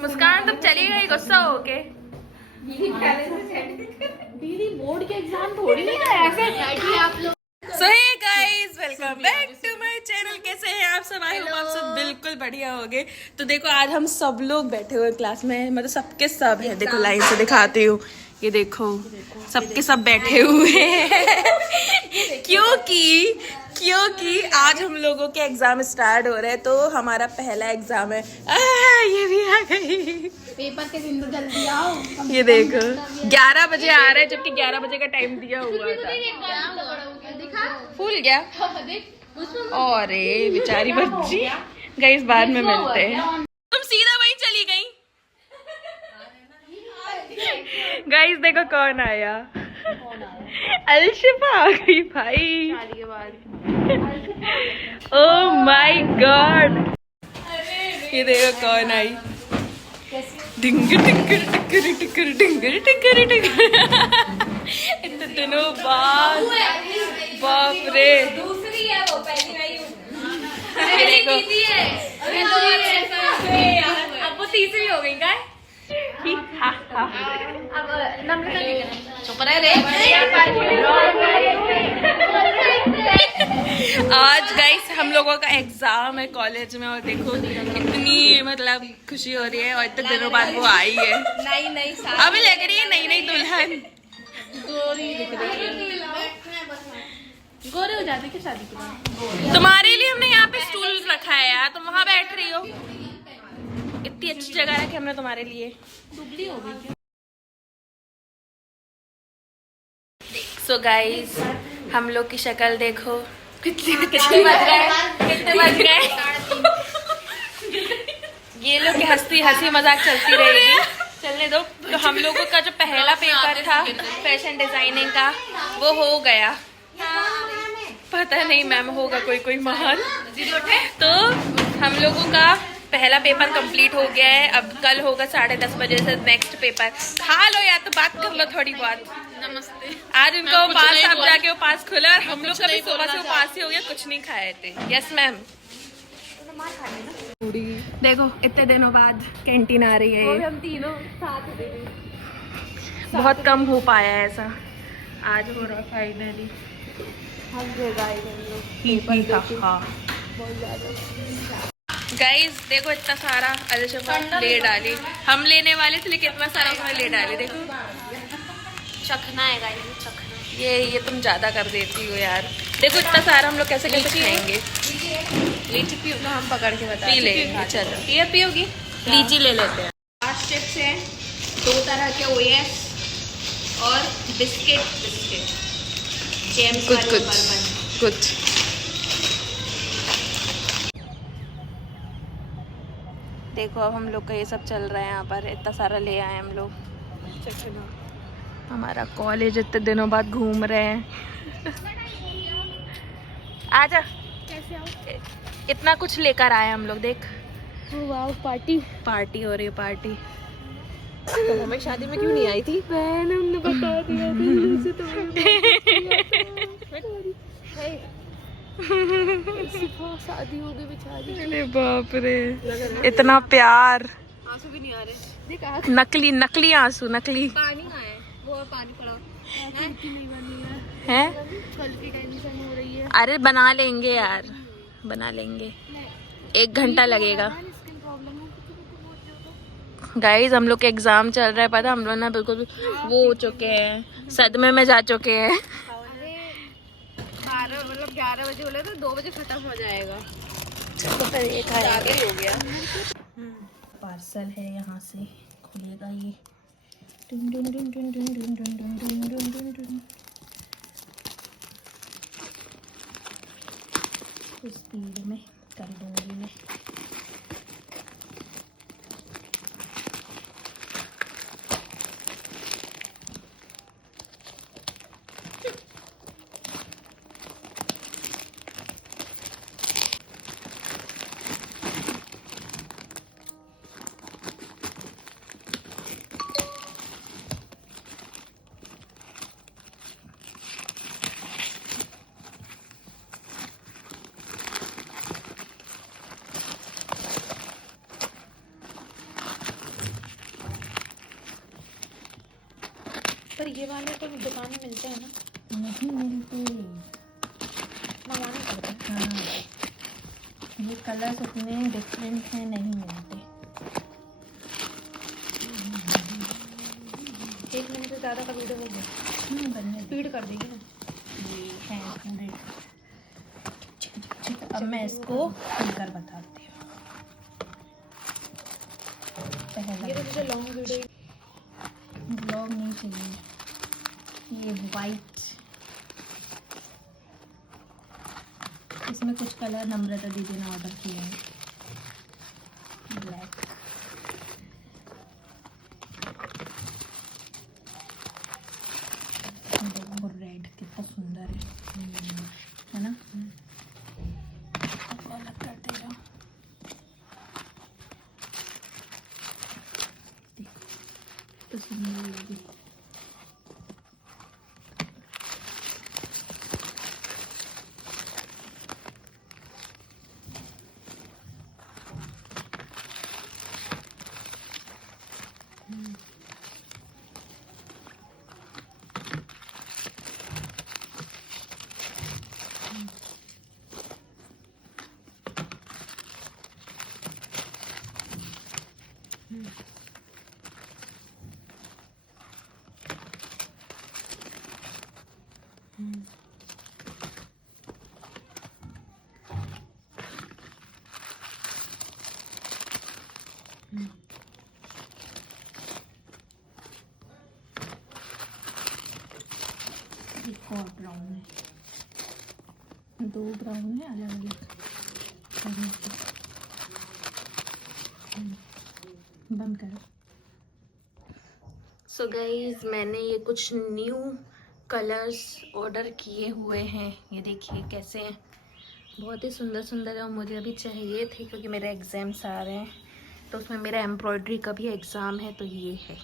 मुस्कान तुम चली गई गुस्सा होके। दीदी बोर्ड के एग्जाम थोड़ी नहीं है ऐसे आप लोग। So hey guys, welcome back to my channel। कैसे हैं आप सब? आई होप आप सब बिल्कुल बढ़िया होंगे। तो देखो आज हम सब लोग बैठे हुए क्लास में, मतलब सबके सब है। देखो लाइन से दिखाती हूँ, ये देखो सबके सब बैठे हुए हैं क्योंकि आज हम लोगों के एग्जाम स्टार्ट हो रहे हैं। तो हमारा पहला एग्जाम है। ये भी आ गई। पेपर के दिन तो जल्दी आओ। ये देखो 11 बजे आ रहे हैं, जबकि 11 बजे का टाइम दिया हुआ था। फूल गया और बेचारी बच्ची गई। इस बाद में मिलते हैं। तुम सीधा वहीं चली गई। गाइस देखो कौन आया। अलशिफा आ गई भाई। ओह माय गॉड, ये देखो कौन आई। डिंगर टिंगर टिकर टिकर डिंगर टिकर टिकर। इतने दिनों बाद, बाप रे। दूसरी है वो, पहली नहीं हूँ। अब वो तीसरी हो गई क्या? अब नम्रता चुप रहे। आज गाइस हम लोगों का एग्जाम है कॉलेज में, और देखो इतनी मतलब खुशी हो रही है। और इतने दिनों बाद वो आई है। नहीं अभी लग रही है नई नई दुल्हन। गोरे हो जाते क्या शादी के बाद? तुम्हारे लिए हमने यहाँ पे स्टूल रखा है यार, तुम वहाँ बैठ रही हो। इतनी अच्छी जगह रखी हमने तुम्हारे लिए। दुबली हो गई क्या? सो गाइस हम लोग की शक्ल देखो। कितने बज गए? ये लोग की हंसी मजाक चलती रहेगी, चलने दो। तो हम लोगों का जो पहला पेपर था फैशन डिजाइनिंग का, वो हो गया। पता नहीं मैम होगा कोई महान। तो हम लोगों का पहला पेपर कंप्लीट हो गया है। अब कल होगा 10:30 बजे से नेक्स्ट पेपर। खा लो या तो बात कर लो थोड़ी बहुत। नमस्ते। आज उनको पास, अब जाके वो पास खुला, और हम लोग का भी सुबह से वो पास ही हो गया, कुछ नहीं खाए थे। Yes ma'am. देखो इतने दिनों बाद कैंटीन आ रही है। हम तीनों साथ थे। बहुत कम हो पाया है ऐसा, आज हो रहा फाइनली। गाइस देखो इतना सारा अलशफा ले डाली। हम लेने वाले थे लेकिन इतना सारा उसमें ले डाली। देखो चखना है गाइस, चखना। ये तुम ज्यादा कर देती हो यार। देखो इतना सारा हम लोग कैसे खाएंगे। लीची पियो ना, हम पकड़ के बता। पी ले चलो। ये पियोगी? लीची ले लेते हैं। 5 चिप्स हैं, 2 तरह के ओएस और बिस्किट जेम्स कुछ देखो अब हम लोग का ये सब चल रहा है यहाँ पर। इतना सारा ले आए हम लोग। हमारा कॉलेज इतने दिनों बाद घूम रहे हैं। आजा। कैसे आओ? इतना कुछ लेकर आए हम लोग। देख वाओ, पार्टी हो रही है पार्टी। तो हमें शादी में क्यों नहीं आई थी? बहन हमने बता दिया शादी हो गई बेचारी। अरे बाप रे, इतना प्यार। आंसू भी नहीं आ रहे। देख नकली आंसू, नकली पानी कहाँ है? वो पानी पड़ा नहीं बनी है। कल की टेंशन हो रही है। अरे बना लेंगे यार, बना लेंगे। 1 घंटा लगेगा। गाइज हम लोग के एग्जाम चल रहा है, पता हम लोग ना बिल्कुल वो हो चुके हैं, सदमे में जा चुके हैं। 11 बजे बोले तो 2 बजे खत्म हो जाएगा। तो फिर ये आगे हो गया। पार्सल है, यहाँ से खुलेगा ये। स्पीड में कर दूंगी मैं। पर ये वाले तो दुकान में मिलते हैं ना, नहीं मिलते। मंगवाना पड़ता है। हाँ, ये कलर्स उतने डिफरेंट हैं, नहीं मिलते। 1 मिनट से ज़्यादा का वीडियो हो गया, बनने दो। स्पीड कर देगी ना। ये हैं पूरे। अब मैं इसको खुलकर बताती हूँ। पहला ये तो मुझे लॉन्ग वीडियो ब्लॉग नहीं चाहिए। ये वाइट, इसमें कुछ कलर नम्रता दीदी ने ऑर्डर किया है। ब्लैक, देखो रेड कितना सुंदर है ना। आपको अलग करते जाओ, देखो तो सुंदर लगी। एक और ब्राउन है, 2 ब्राउन है अलग अलग कलर के। बंद करो। सो गाइज, मैंने ये कुछ न्यू कलर्स ऑर्डर किए हुए हैं। ये देखिए कैसे हैं, बहुत ही सुंदर सुंदर है। और मुझे अभी चाहिए थे क्योंकि मेरे एग्ज़ाम्स आ रहे हैं, तो उसमें मेरा एम्ब्रॉयडरी का भी एग्ज़ाम है, तो ये है।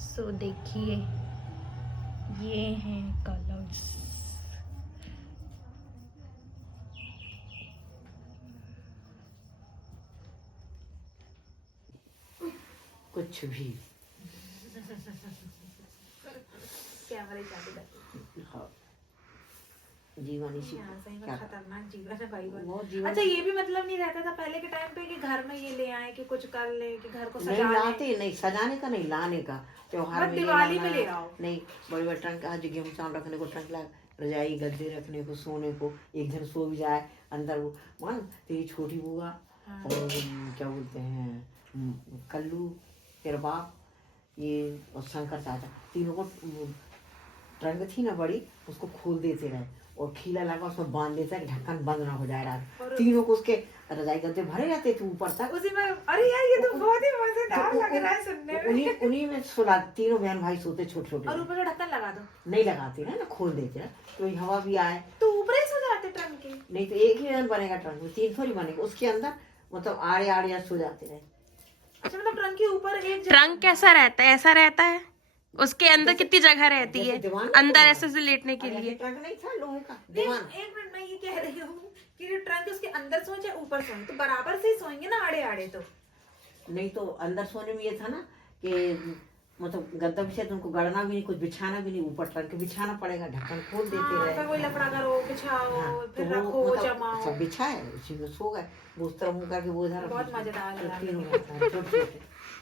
सो देखिए, ये हैं कलर्स। कुछ भी हाँ, जीवन इसी क्या खतरनाक जीवन है भाई। बहुत जीवन। अच्छा, ये भी मतलब नहीं रहता था पहले के टाइम पे कि घर में ये ले आए कि कुछ कर ले, कि घर को नहीं सजा ले। लाते, नहीं सजाने का, नहीं लाने का। त्योहार में दिवाली लाना, में ले आओ। नहीं बड़े बड़े ट्रंक, आज गेहूं चावल रखने को ट्रंक ला, रजाई गद्दे रखने को, सोने को, एक दिन सो भी जाए अंदर। वो मान तेरी छोटी बुआ और क्या बोलते हैं कल्लू, तेरा बाप, ये और शंकर चाचा, तीनों को ट्रंक थी ना बड़ी, उसको खोल देते रहे और खीला लगा उसमें बांध देता है, ढक्कन बंद ना हो जाए रात। तीनों को उसके रजाई गद्दे भरे रहते थे ऊपर तक उसी में। अरे यार, ये तो बहुत ही मजेदार लग रहा है सुनने में। उन्हीं में सुला, तीनों बहन भाई सोते छोटे छोटे। और ऊपर से ढक्कन लगा दो। नहीं लगाते ना, खोल देते ना, तो हवा भी आए। तो ऊपर ही सो जाते ट्रंक के। नहीं तो एक ही रन बनेगा ट्रंक में, 3 थोड़ी बनेगा उसके अंदर, मतलब आड़े आड़े सो जाते रहे। अच्छा, मतलब ट्रंक के ऊपर एक ट्रंक कैसा रहता है? ऐसा रहता है? उसके अंदर कितनी जगह रहती है अंदर ऐसे से लेटने के लिए? ट्रंक नहीं था लोहे का एक दीवान। मिनट, मैं ये कह रही हूँ कि जो ट्रंक उसके अंदर सोए चाहे ऊपर सोए, तो बराबर से ही सोएंगे ना आड़े आड़े। तो नहीं तो अंदर सोने में ये था ना कि मतलब गद्दा बिछा तो उनको गड़ना भी नहीं, कुछ बिछाना भी नहीं, ऊपर ट्रंक बिछाना पड़ेगा, ढक्कन खोल देते रहे। फिर कोई लफड़ा करो, बिछाओ, हाँ, फिर तो रखो, वो मतलब जमाओ। सब बिछाए, उसी में सो गए, वो उस तरह मुंह करके वो इधर। बहुत मजेदार लगा। तीनों छोटे छोटे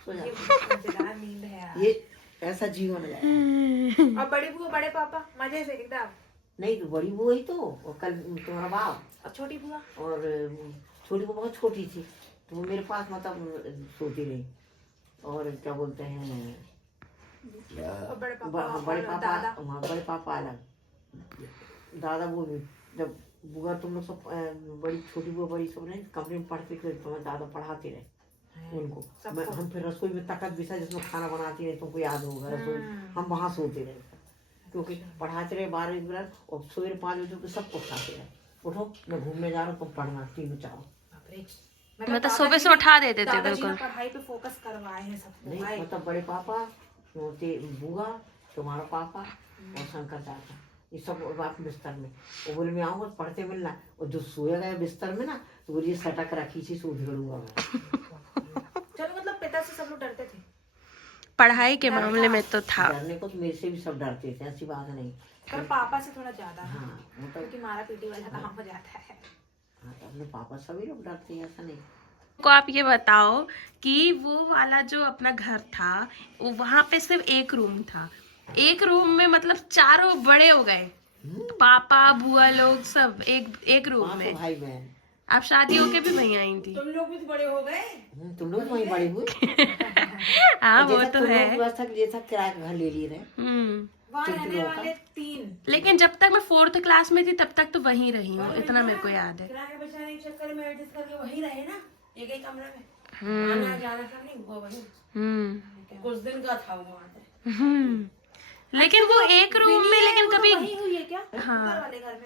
सो ये जाते। बहुत मजेदार नींद है यार। ये ऐसा जीवन है। और बड़ी बुआ बड़े पापा मजे से एकदम। नहीं तो बड़ी बुआ ही तो, और कल तुम्हारा बाप, और छोटी बुआ? और छोटी बुआ बहुत छोटी थी, तो वो मेरे पास मतलब सोती रही। और क्या बोलते हैं और बड़े पापा बड़े और पापा, दादा? हाँ बड़े पापा अलग, दादा वो भी। जब बुआ तुम लोग सब बड़ी छोटी बुआ बड़ी सब नहीं कमरे में पढ़ते थे, तो मैं दादा पढ़ाते रहे उनको। हम फिर रसोई में तखत बिछा जिसमें खाना बनाती रहे, तुमको याद होगा रसोई, हम वहाँ सोते रहे क्योंकि पढ़ाते रहे 12 बजे और सवेरे 5 बजे तो सबको उठाते रहे, उठो मैं घूमने जा रहा हूँ, तुम पढ़ना, तीनों चारों। मतलब सुबह से उठा देते थे बिल्कुल। पढ़ाई पे फोकस करवाए हैं सबको। नहीं मतलब बड़े पापा, बुआ, तुम्हारा पापा और शंकर चाचा, ये सब बाप बिस्तर में। वो बोले मैं आऊँगा पढ़ते मिलना, और जो सोया गया बिस्तर में ना, तो बोलिए सटक रखी थी, सो भिड़ूंगा मैं। चलो, मतलब पिता से सब लोग डरते थे। पढ़ाई के मामले में तो था। डरने को तो मेरे से भी सब डरते थे, ऐसी बात नहीं। पर पापा से थोड़ा ज्यादा है, हाँ वो तो क्योंकि मारा पीटी वाला काम हो जाता है। हाँ, तो अपने पापा सभी लोग डरते हैं, ऐसा नहीं। को आप ये बताओ कि वो वाला जो अपना घर था, वो वहां पे सिर्फ एक रूम था, एक रूम में मतलब चारों बड़े हो गए, पापा बुआ लोग सब एक रूम पाँच में। भाई बहन। आप शादी होके भी वहीं आई थी। तुम लोग भी तो बड़े हो गए। तुम लोग वहीं बड़े हुए। हाँ वो तो है। जैसा किराए का घर ले लिए रहे। वहाँ रहने वाले 3। लेकिन जब तक मैं 4th क्लास में थी तब तक तो वहीं रही हूँ, इतना मेरे को याद है। किराया बचाने के चक्कर में एडजस्ट करके वहीं रहे ना, एक ही कमरे में। आना जाना सब नहीं हुआ वहीं। कुछ दिन का था वो वहाँ पे। लेकिन वो एक रूम में, लेकिन कभी वहीं हुई है क्या? हाँ। ऊपर वाले घर में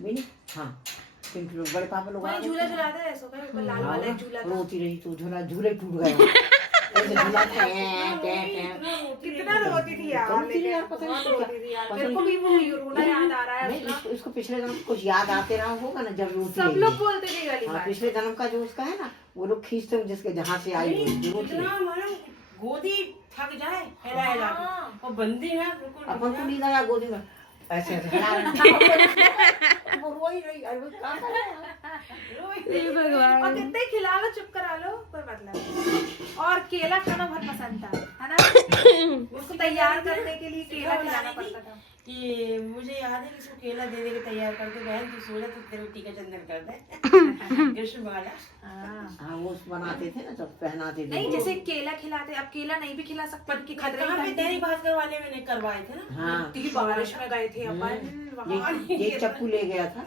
बिनी हाँ, क्योंकि लोग बड़े पापा लोग वहीं झूला झुलाते हैं, ऐसा ऊपर लाल वाला एक झूला था। रोती रही तो झूले टूट गए। ऐसे झूला कितना रोती थी यार, रोती थी यार, लेकिन पता बहुत नहीं रोती थी यार। पता मेरे को भी वो रोना याद आ रहा है नहीं, उसका। इसको पिछले जन्म कुछ याद आते रहा होगा ना, जब रोती सब रही लोग है। बोलते थे गली हाँ, बात। पिछले जन्म का जो उसका है ना, वो लोग खींचते हैं जिसके जहाँ से आई वो रोती रही। मालूम गोदी थक जाए हिलाया जाता, और बंदी ना बिल्कुल अपन को नींद आया गोदी में ऐसे ऐसे हिला रहे हैं। वो रोई रही, अरे वो क्या कर रहे हैं? भगवान। और कितने खिला लो चुप करा लो कोई मतलब नहीं। और केला खाना बहुत पसंद था, है ना? उसको तैयार करने के लिए केला खिलाना पड़ता था। कि मुझे याद है कि इसको केला दे दे के तैयार करके बहन तू सो जा तो तेरे टीका चंदन कर दे। कृष्ण वाला हाँ वो बनाते थे ना, जब पहनाते थे। नहीं जैसे केला खिलाते, अब केला नहीं भी खिला सकते उनकी खतरे कहाँ पे में तेरी भास्कर वाले मैंने करवाए थे ना। हाँ बारिश में गए थे अपन वहाँ। ये चप्पू ले गया था,